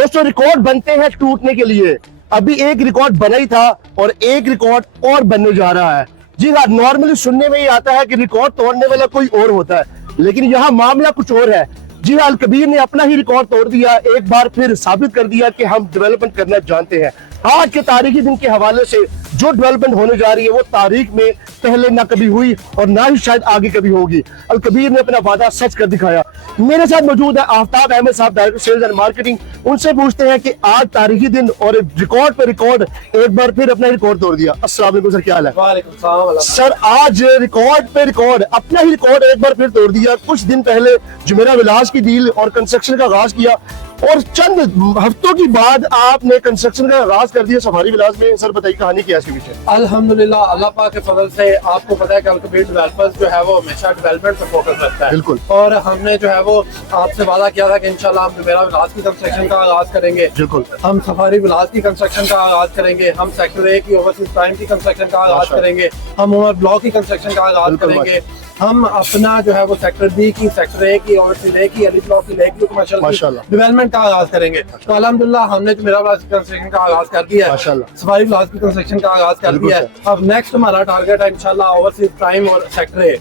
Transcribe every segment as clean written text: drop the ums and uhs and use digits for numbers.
दोस्तों रिकॉर्ड बनते हैं टूटने के लिए। अभी एक रिकॉर्ड बना ही था और एक रिकॉर्ड और बनने जा रहा है। जी हाँ, नॉर्मली सुनने में ही आता है कि रिकॉर्ड तोड़ने वाला कोई और होता है, लेकिन यहाँ मामला कुछ और है। जी हाँ, अलकबीर ने अपना ही रिकॉर्ड तोड़ दिया, एक बार फिर साबित कर दिया कि हम डेवलपमेंट करना जानते हैं। आज के तारीखी दिन के हवाले से जो डेवलपमेंट होने जा रही है वो तारीख में पहले ना कभी हुई और ना ही शायद आगे कभी होगी। अलकबीर ने अपना वादा सच कर दिखाया। मेरे साथ मौजूद है आफ्ताब अहमद साहब, डायरेक्टर सेल्स एंड मार्केटिंग। उनसे पूछते हैं कि आज तारीखी दिन और रिकॉर्ड पे रिकॉर्ड एक बार फिर अपना रिकॉर्ड तोड़ दिया। अस्सलाम वालेकुम सर, क्या हाल है? वालेकुम सलाम सर, आज रिकॉर्ड पे रिकॉर्ड अपना ही रिकॉर्ड एक बार फिर तोड़ दिया। कुछ दिन पहले जुमेरा विलास की डील और कंस्ट्रक्शन का आगाज किया और चंद हफ्तों के बाद आपने कंस्ट्रक्शन का आगाज कर दिया सफारी विलास में। सर बताइए कहानी क्या है इसके पीछे? अल्हम्दुलिल्लाह, अल्लाह पाक के फजल से आपको पता है कि अलकबीर डेवलपर्स जो है वो हमेशा डेवलपमेंट पर फोकस रखता है। बिल्कुल। और हमने जो है वो आपसे वादा किया था कि इंशाल्लाह हम जुमेरा विलास की कंस्ट्रक्शन का आगाज करेंगे। बिल्कुल। हम सफारी विलास की कंस्ट्रक्शन का आगाज करेंगे। हम सेक्टर ए की ओवरसीज प्राइम की कंस्ट्रक्शन का आगाज करेंगे। हम उमर ब्लॉक की कंस्ट्रक्शन का आगाज करेंगे। हम अपना जो है वो सेक्टर बी की, सेक्टर ए की, ओवरसीज ए की, अली ब्लॉक की, लेक व्यू कमर्शियल डेवलपमेंट का आगाज करेंगे। तो अल्हम्दुलिल्लाह हमने जुमेरा विलास की कंस्ट्रक्शन का आगाज कर दिया है, सफारी विलास की कंस्ट्रक्शन का आगाज कर दिया है। अब नेक्स्ट हमारा टारगेट है इंशाल्लाह ओवरसीज प्राइम और सेक्टर ए।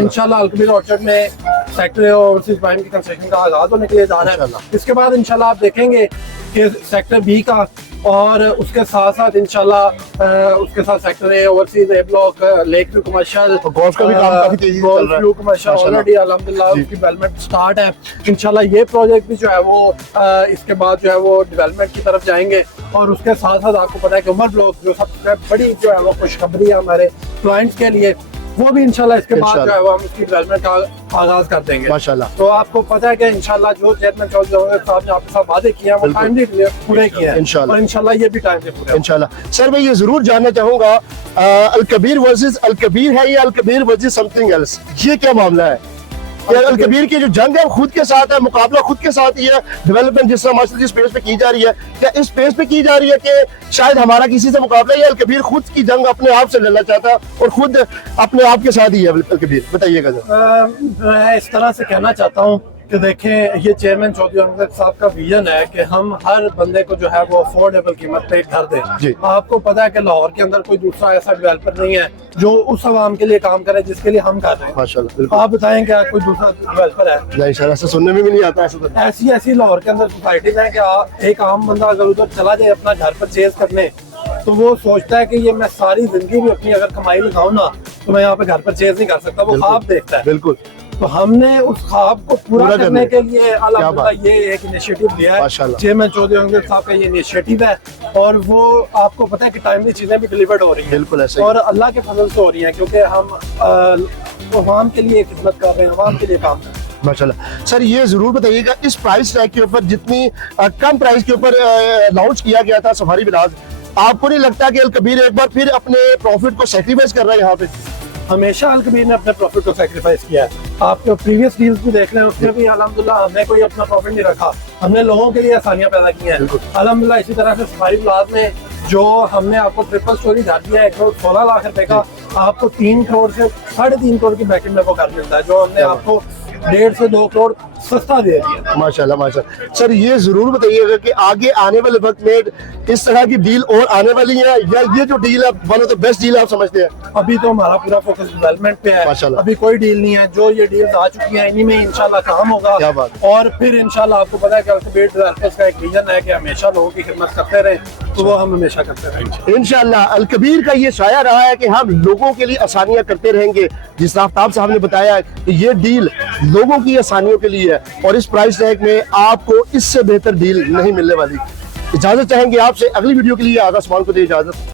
इंशाल्लाह अलकबीर ऑर्चर्ड में सेक्टर ए और ओवरसीज प्राइम की कंस्ट्रक्शन का आगाज होने के लिए जा रहा है। इसके बाद इंशाल्लाह आप देखेंगे कि सेक्टर बी का और उसके साथ साथ इंशाल्लाह उसके साथ sector A, overseas A block, lake view commercial, golf का भी काम काफी तेजी से चल रहा है। कमर्शियल ऑलरेडी अल्हम्दुलिल्लाह उसकी डेवलपमेंट स्टार्ट है। इंशाल्लाह ये प्रोजेक्ट भी जो है वो इसके बाद जो है वो डेवलपमेंट की तरफ जाएंगे। और उसके साथ साथ आपको पता है कि उमर ब्लॉक जो सबसे बड़ी जो है वो खुशखबरी है हमारे क्लाइंट्स के लिए, वो भी इंशाल्लाह इसके बाद जो है वो हम इसकी डेवलपमेंट का आगाज कर देंगे माशाल्लाह। तो आपको पता है कि इंशाल्लाह जो चेयरमैन चौधरी साहब ने आपके साथ वादे किए हैं वो टाइमली पूरे किए हैं इंशाल्लाह, और इंशाल्लाह ये भी टाइम से पूरे इंशाल्लाह। सर मैं ये जरूर जानना चाहूंगा, अलकबीर वर्सेस अलकबीर है या अलकबीर वर्सेस समथिंग एल्स, ये क्या मामला है? अलकबीर की जो जंग है खुद के साथ है, मुकाबला खुद के साथ ही है। डेवलपमेंट जिस तरह मास्टर जिस पेज पे की जा रही है, क्या इस पेज पे की जा रही है कि शायद हमारा किसी से मुकाबला है, या अलकबीर खुद की जंग अपने आप से लड़ना चाहता है और खुद अपने आप के साथ ही है? अलकबीर बताइएगा। मैं इस तरह से कहना चाहता हूँ कि देखें, ये चेयरमैन चौधरी अहमद साहब का विजन है कि हम हर बंदे को जो है वो अफोर्डेबल कीमत पे घर दें। आपको पता है कि लाहौर के अंदर कोई दूसरा ऐसा डेवलपर नहीं है जो उस आवाम के लिए काम करे जिसके लिए हम कर रहे हैं। माशाल्लाह। आप बताएं क्या कोई दूसरा डेवलपर है? नहीं सर, ऐसा सुनने में भी नहीं आता। ऐसी लाहौर के अंदर सोसाइटीज है कि एक आम बंदा अगर उधर चला जाए अपना घर परचेज करने, तो वो सोचता है कि ये मैं सारी जिंदगी भी अपनी अगर कमाई लगाऊं ना तो मैं यहाँ पे घर परचेज नहीं कर सकता। वो ख्वाब देखता है। बिल्कुल। तो हमने उस ख्वाब को पूरा करने के लिए अल्हम्दुलिल्लाह ये एक इनिशिएटिव लिया है। चेयरमैन चौधरी अहमद साहब का ये इनिशिएटिव है और वो आपको पता है कि टाइमली चीजें भी डिलीवर्ड हो रही हैं। बिल्कुल ऐसे और अल्लाह के फजल से हो रही हैं, क्योंकि हम अवाम के लिए खिदमत कर रहे हैं, अवाम के लिए काम कर रहे हैं। माशाल्लाह। सर ये जरूर बताइएगा, इस प्राइस टैग के ऊपर जितनी कम प्राइस के ऊपर लॉन्च किया गया था सफारी विलास, आपको नहीं लगता कि अलकबीर एक बार फिर अपने प्रॉफिट को सैक्रिफाइस कर रहा है यहाँ पे? हमेशा अलकबीर ने अपने प्रॉफिट को सैक्रिफाइस किया है। आप प्रीवियस डील्स भी देख रहे हैं, उसमें भी अल्हम्दुलिल्लाह हमने कोई अपना प्रॉफिट नहीं रखा। हमने लोगों के लिए आसानियां पैदा की हैं अल्हम्दुलिल्लाह। इसी तरह से सफारी विलास में जो हमने आपको ट्रिपल स्टोरी घर दिया 1,16,00,000 रुपए का, आपको 3 करोड़ से 3.5 करोड़ की बैकेंड में वो घर मिलता है, जो हमने आपको 1.5 से 2 करोड़ सस्ता दे दिया। माशाल्लाह माशाल्लाह। सर ये जरूर बताइएगा कि आगे आने वाले वक्त में इस तरह की डील और आने वाली है, या ये जो डील है one of the best deal आप समझते हैं? अभी तो हमारा पूरा फोकस डेवलपमेंट पे है। अभी कोई डील नहीं है, जो ये डील्स आ चुकी हैं इन्हीं में इंशाल्लाह काम होगा। और फिर इंशाल्लाह आपको पता है कि अलकबीर डेवलपर्स का एक विजन है कि हमेशा लोगों की खिदमत करते रहे, तो वो हम हमेशा करते रहेंगे इंशाल्लाह। अलकबीर का ये साया रहा है कि हम लोगों के लिए आसानियां करते रहेंगे। जिस आफ्ताब साहब ने बताया कि ये डील लोगों की आसानियों के लिए है और इस प्राइस टैग में आपको इससे बेहतर डील नहीं मिलने वाली। इजाजत चाहेंगे आपसे, अगली वीडियो के लिए आगा सवाल को दे इजाजत।